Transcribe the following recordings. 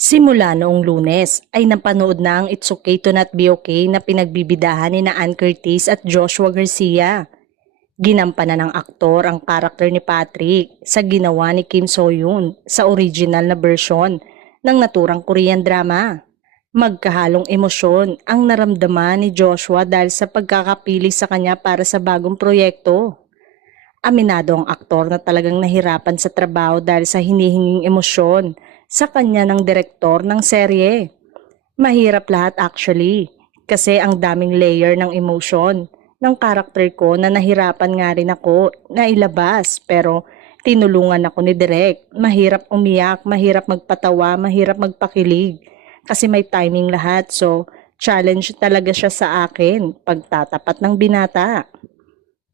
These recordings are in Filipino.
Simula noong Lunes ay napanood na ang It's Okay to Not Be Okay na pinagbibidahan ni na Ann Curtis at Joshua Garcia. Ginampanan ng aktor ang karakter ni Patrick sa ginawa ni Kim So-yoon sa original na version ng naturang Korean drama. Magkahalong emosyon ang naramdaman ni Joshua dahil sa pagkakapili sa kanya para sa bagong proyekto. Aminado ang aktor na talagang nahirapan sa trabaho dahil sa hinihinging emosyon sa kanya ng direktor ng serye. Mahirap lahat actually, kasi ang daming layer ng emotion ng karakter ko na nahirapan nga rin ako na ilabas, pero tinulungan ako ni Direk. Mahirap umiyak, mahirap magpatawa, mahirap magpakilig kasi may timing lahat, so challenge talaga siya sa akin pagtatapat ng binata.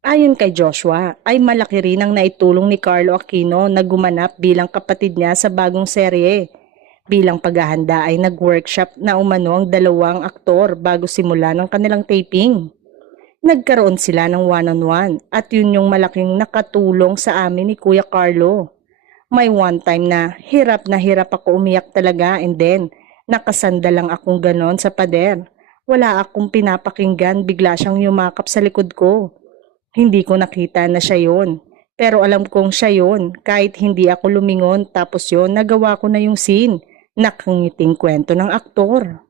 Ayon kay Joshua, ay malaki rin ang naitulong ni Carlo Aquino na gumanap bilang kapatid niya sa bagong serye. Bilang paghahanda ay nag-workshop na umano ang dalawang aktor bago simula ng kanilang taping. Nagkaroon sila ng one-on-one at yun yung malaking nakatulong sa amin ni Kuya Carlo. May one time na hirap ako umiyak talaga, and then nakasanda lang akong ganon sa pader. Wala akong pinapakinggan, bigla siyang yumakap sa likod ko. Hindi ko nakita na siya yon. Pero alam kong siya yon kahit hindi ako lumingon, tapos yon nagawa ko na yung scene. Nakangiting kwento ng aktor.